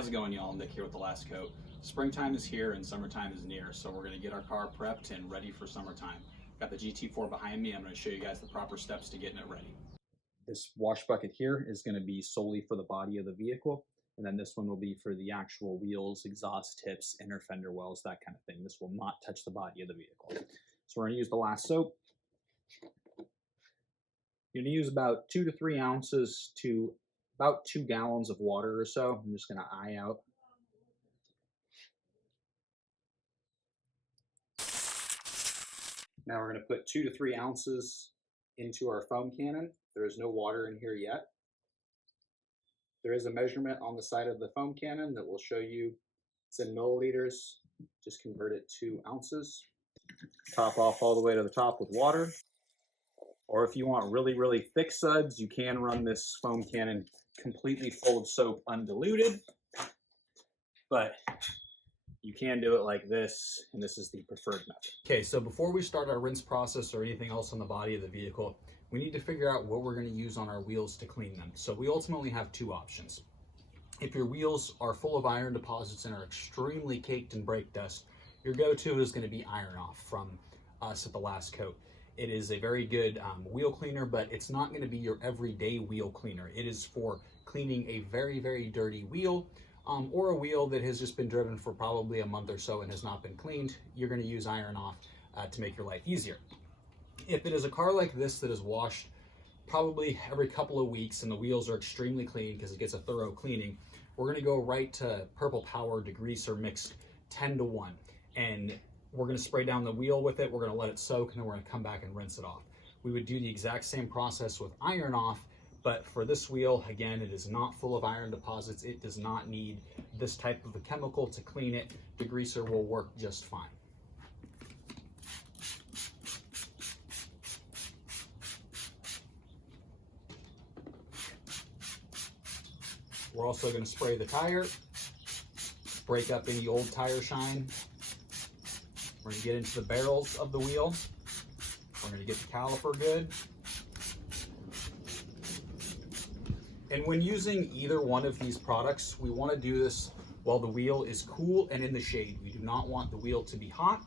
how's it going, y'all? Nick here with the last coat. Springtime is here and summertime is near, so we're going to get our car prepped and ready for summertime. Got the GT4 behind me. I'm going to show you guys the proper steps to getting it ready. This wash bucket here is going to be solely for the body of the vehicle, and then this one will be for the actual wheels, exhaust tips, inner fender wells, that kind of thing. This will not touch the body of the vehicle. So we're going to use the last soap. You're going to use about 2 to 3 ounces to about 2 gallons of water or so. I'm just going to eye out. Now we're going to put 2 to 3 ounces into our foam cannon. There is no water in here yet. There is a measurement on the side of the foam cannon that will show you it's in milliliters. Just convert it to ounces. Top off all the way to the top with water. Or if you want really, really thick suds, you can run this foam cannon completely full of soap undiluted. But you can do it like this, and this is the preferred method. Okay, so before we start our rinse process or anything else on the body of the vehicle, we need to figure out what we're going to use on our wheels to clean them. So we ultimately have 2 options. If your wheels are full of iron deposits and are extremely caked in brake dust, your go-to is going to be Iron Off from us at the Last Coat. It is a very good wheel cleaner, but it's not going to be your everyday wheel cleaner. It is for cleaning a very, very dirty wheel, or a wheel that has just been driven for probably a month or so and has not been cleaned. You're going to use Iron Off to make your life easier. If it is a car like this that is washed probably every couple of weeks and the wheels are extremely clean because it gets a thorough cleaning, we're going to go right to Purple Power degreaser mixed 10 to 1. And we're going to spray down the wheel with it. We're going to let it soak, and then we're going to come back and rinse it off. We would do the exact same process with Iron Off, but for this wheel, again, it is not full of iron deposits. It does not need this type of a chemical to clean it. Degreaser will work just fine. We're also going to spray the tire, break up any old tire shine. We're going to get into the barrels of the wheel. We're going to get the caliper good. And when using either one of these products, we want to do this while the wheel is cool and in the shade. We do not want the wheel to be hot.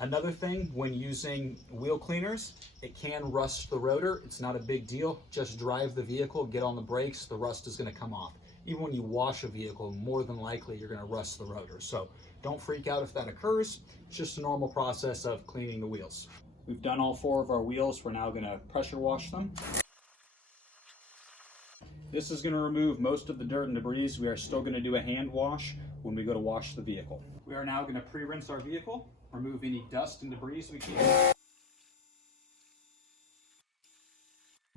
Another thing, when using wheel cleaners, it can rust the rotor. It's not a big deal. Just drive the vehicle, get on the brakes, the rust is going to come off. Even when you wash a vehicle, more than likely you're going to rust the rotor. So don't freak out if that occurs. It's just a normal process of cleaning the wheels. We've done all 4 of our wheels. We're now going to pressure wash them. This is going to remove most of the dirt and debris. We are still going to do a hand wash when we go to wash the vehicle. We are now going to pre-rinse our vehicle, remove any dust and debris we can.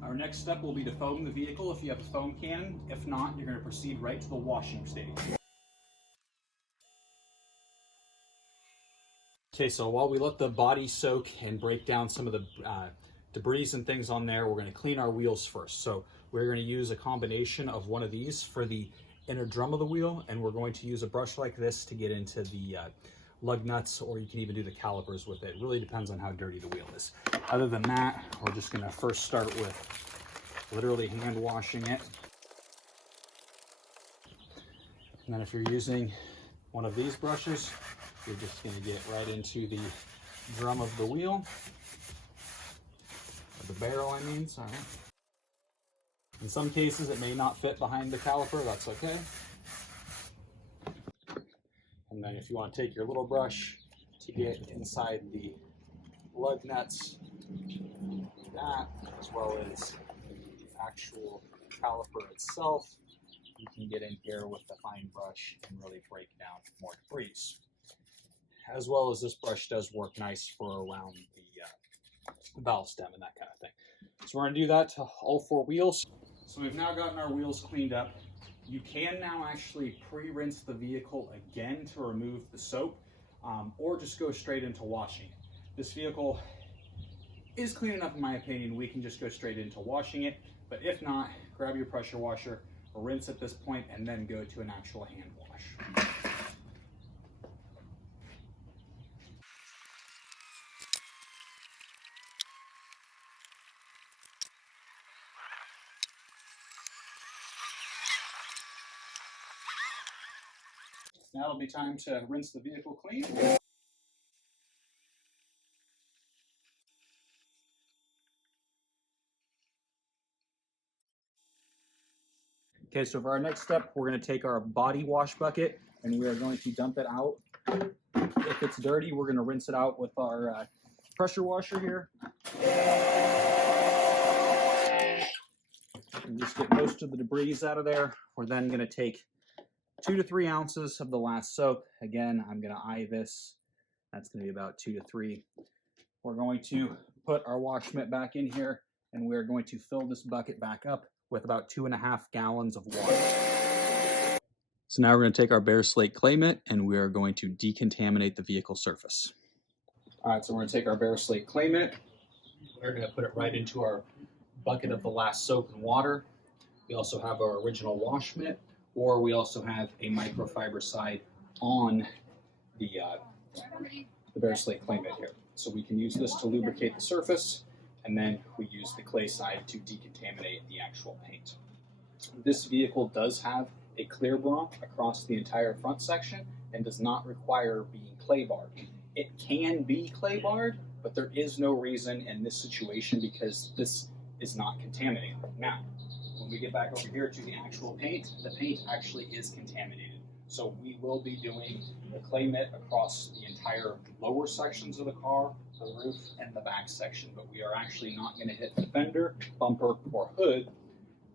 Our next step will be to foam the vehicle if you have a foam cannon. If not, you're going to proceed right to the washing stage. Okay, so while we let the body soak and break down some of the debris and things on there, we're going to clean our wheels first. So we're going to use a combination of one of these for the inner drum of the wheel, and we're going to use a brush like this to get into the lug nuts, or you can even do the calipers with it. It really depends on how dirty the wheel is. Other than that, we're just going to first start with literally hand washing it. And then if you're using one of these brushes, you're just going to get right into the drum of the wheel, or the barrel, I mean, sorry. In some cases, it may not fit behind the caliper, that's okay. And then if you want to take your little brush to get inside the lug nuts, do that, as well as the actual caliper itself, you can get in here with the fine brush and really break down more debris. As well as this brush does work nice for around the valve stem and that kind of thing. So we're going to do that to all 4 wheels. So we've now gotten our wheels cleaned up. You can now actually pre-rinse the vehicle again to remove the soap, or just go straight into washing it. This vehicle is clean enough in my opinion, we can just go straight into washing it, but if not, grab your pressure washer, rinse at this point, and then go to an actual hand wash. Now it'll be time to rinse the vehicle clean. Okay, so for our next step, we're going to take our body wash bucket and we are going to dump it out. If it's dirty, we're going to rinse it out with our pressure washer here. And just get most of the debris out of there. We're then going to take 2 to 3 ounces of the last soap. Again, I'm going to eye this. That's going to be about 2 to 3. We're going to put our wash mitt back in here and we're going to fill this bucket back up with about 2.5 gallons of water. So now we're going to take our bare slate clay mitt and we are going to decontaminate the vehicle surface. All right, so we're going to take our bare slate clay mitt. We're going to put it right into our bucket of the last soap and water. We also have our original wash mitt, or we also have a microfiber side on the bare slate clay mitt here. So we can use this to lubricate the surface, and then we use the clay side to decontaminate the actual paint. This vehicle does have a clear bra across the entire front section and does not require being clay barred. It can be clay barred, but there is no reason in this situation because this is not contaminated. Now, when we get back over here to the actual paint, the paint actually is contaminated. So we will be doing the clay mitt across the entire lower sections of the car, the roof, and the back section, but we are actually not going to hit the fender, bumper, or hood,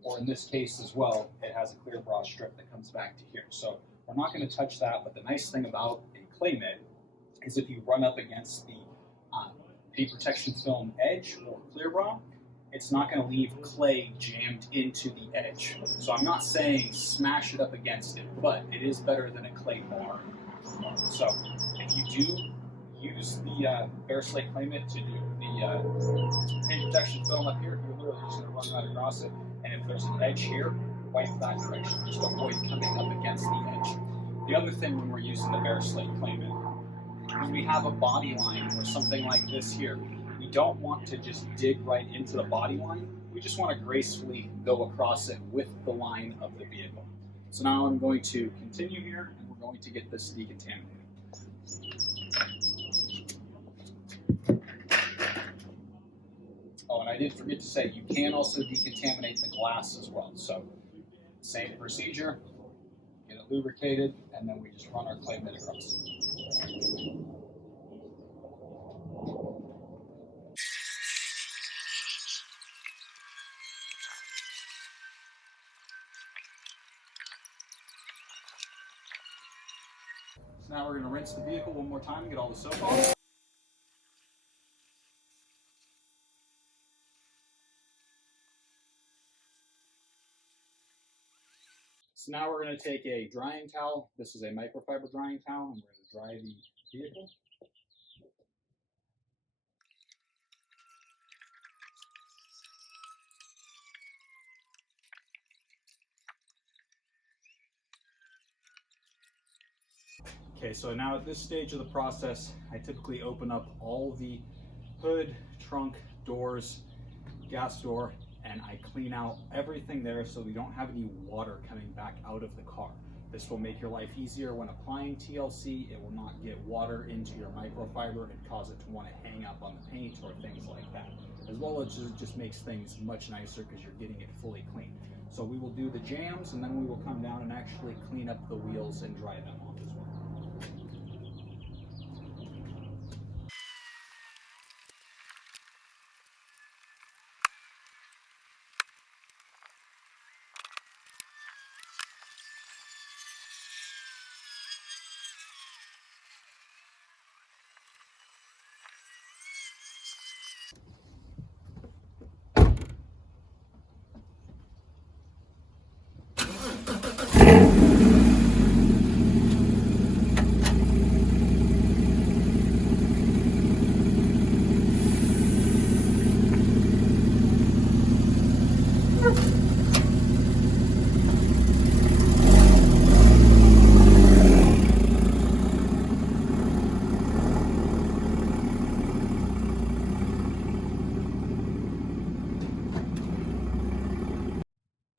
or in this case as well, it has a clear bra strip that comes back to here. So we're not going to touch that, but the nice thing about a clay mitt is if you run up against the paint protection film edge or clear bra, it's not going to leave clay jammed into the edge. So I'm not saying smash it up against it, but it is better than a clay bar. So if you do use the bare slate clay mitt to do the paint protection film up here, you're literally just going to run right across it. And if there's an edge here, wipe that direction. Just avoid coming up against the edge. The other thing when we're using the bare slate clay mitt, when we have a body line or something like this here, we don't want to just dig right into the body line. We just want to gracefully go across it with the line of the vehicle. So now I'm going to continue here and we're going to get this decontaminated. Oh, and I did forget to say, you can also decontaminate the glass as well. So same procedure, get it lubricated, and then we just run our clay mitt across. So now we're going to rinse the vehicle one more time and get all the soap off. So now we're going to take a drying towel. This is a microfiber drying towel, and we're going to dry the vehicle. Okay, so now at this stage of the process, I typically open up all the hood, trunk, doors, gas door, and I clean out everything there so we don't have any water coming back out of the car. This will make your life easier when applying TLC. It will not get water into your microfiber and cause it to want to hang up on the paint or things like that. As well as it just makes things much nicer because you're getting it fully clean. So we will do the jams and then we will come down and actually clean up the wheels and dry them off as well.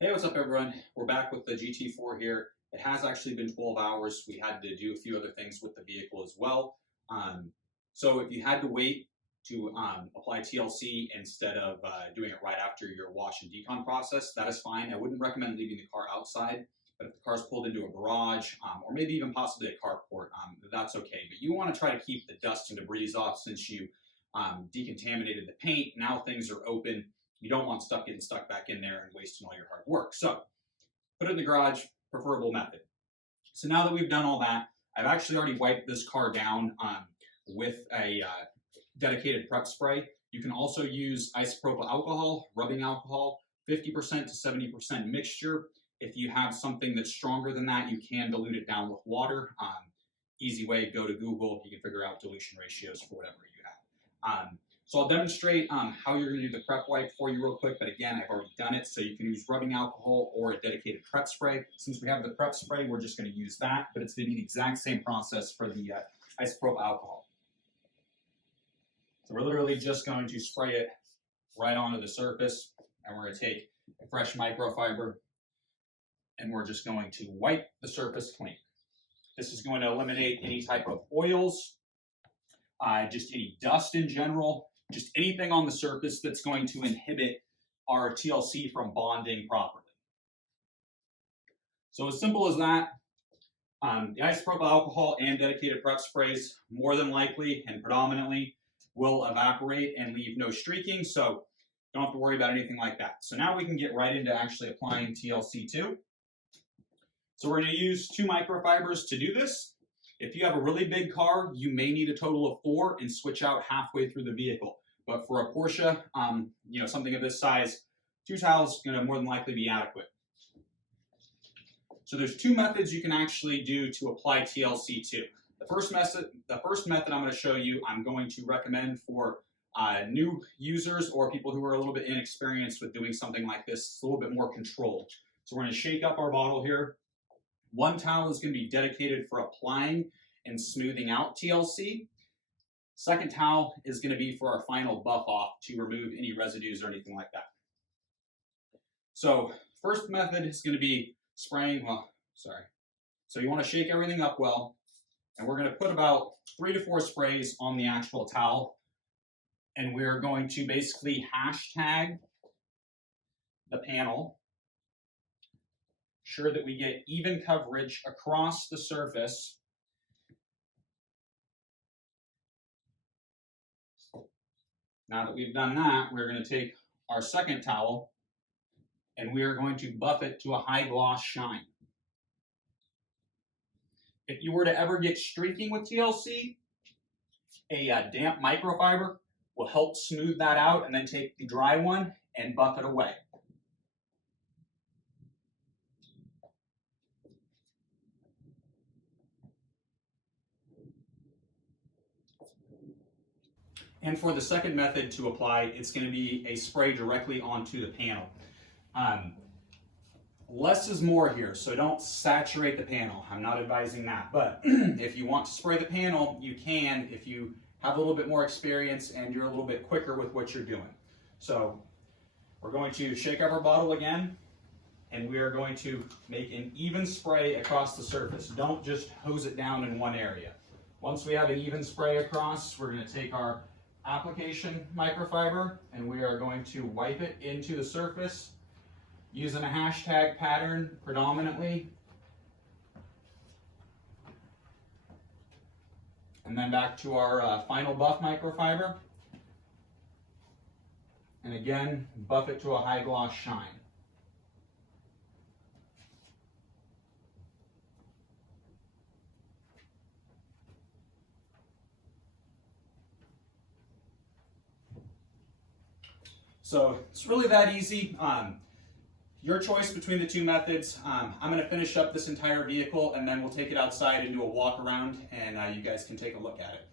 Hey, what's up everyone? We're back with the GT4 here, It has actually been 12 hours. We had to do a few other things with the vehicle as well. So if you had to wait to apply TLC instead of doing it right after your wash and decon process, that is fine. I wouldn't recommend leaving the car outside, but if the car's pulled into a garage or maybe even possibly a carport, that's okay. But you want to try to keep the dust and debris off since you decontaminated the paint. Now things are open. You don't want stuff getting stuck back in there and wasting all your hard work. So put it in the garage, preferable method. So now that we've done all that, I've actually already wiped this car down with a dedicated prep spray. You can also use isopropyl alcohol, rubbing alcohol, 50% to 70% mixture. If you have something that's stronger than that, you can dilute it down with water. Easy way, go to Google, you can figure out dilution ratios for whatever you have. So I'll demonstrate how you're going to do the prep wipe for you real quick, but again, I've already done it, so you can use rubbing alcohol or a dedicated prep spray. Since we have the prep spray, we're just going to use that, but it's going to be the exact same process for the isopropyl alcohol. So we're literally just going to spray it right onto the surface, and we're going to take a fresh microfiber, and we're just going to wipe the surface clean. This is going to eliminate any type of oils, just any dust in general, just anything on the surface that's going to inhibit our TLC from bonding properly. So as simple as that, the isopropyl alcohol and dedicated prep sprays more than likely and predominantly will evaporate and leave no streaking, so don't have to worry about anything like that. So now we can get right into actually applying TLC2. So we're going to use 2 microfibers to do this. If you have a really big car, you may need a total of 4 and switch out halfway through the vehicle. But for a Porsche, something of this size, 2 towels is going to more than likely be adequate. So there's 2 methods you can actually do to apply TLC2. The first method I'm going to show you, I'm going to recommend for new users or people who are a little bit inexperienced with doing something like this. It's a little bit more controlled. So we're going to shake up our bottle here. 1 towel is going to be dedicated for applying and smoothing out TLC. Second towel is going to be for our final buff off to remove any residues or anything like that. So first method is going to be spraying, So you want to shake everything up well, and we're going to put about 3 to 4 sprays on the actual towel, and we're going to basically hashtag the panel. Sure that we get even coverage across the surface. Now that we've done that, we're going to take our second towel and we are going to buff it to a high gloss shine. If you were to ever get streaking with TLC, a damp microfiber will help smooth that out, and then take the dry one and buff it away. And for the second method to apply, it's going to be a spray directly onto the panel. Less is more here, so don't saturate the panel. I'm not advising that, but if you want to spray the panel, you can if you have a little bit more experience and you're a little bit quicker with what you're doing. So we're going to shake up our bottle again, and we are going to make an even spray across the surface. Don't just hose it down in one area. Once we have an even spray across, we're going to take our application microfiber and we are going to wipe it into the surface using a hashtag pattern predominantly. And then back to our final buff microfiber. And again, buff it to a high gloss shine. So it's really that easy. Your choice between the 2 methods. I'm going to finish up this entire vehicle and then we'll take it outside and do a walk around, and you guys can take a look at it.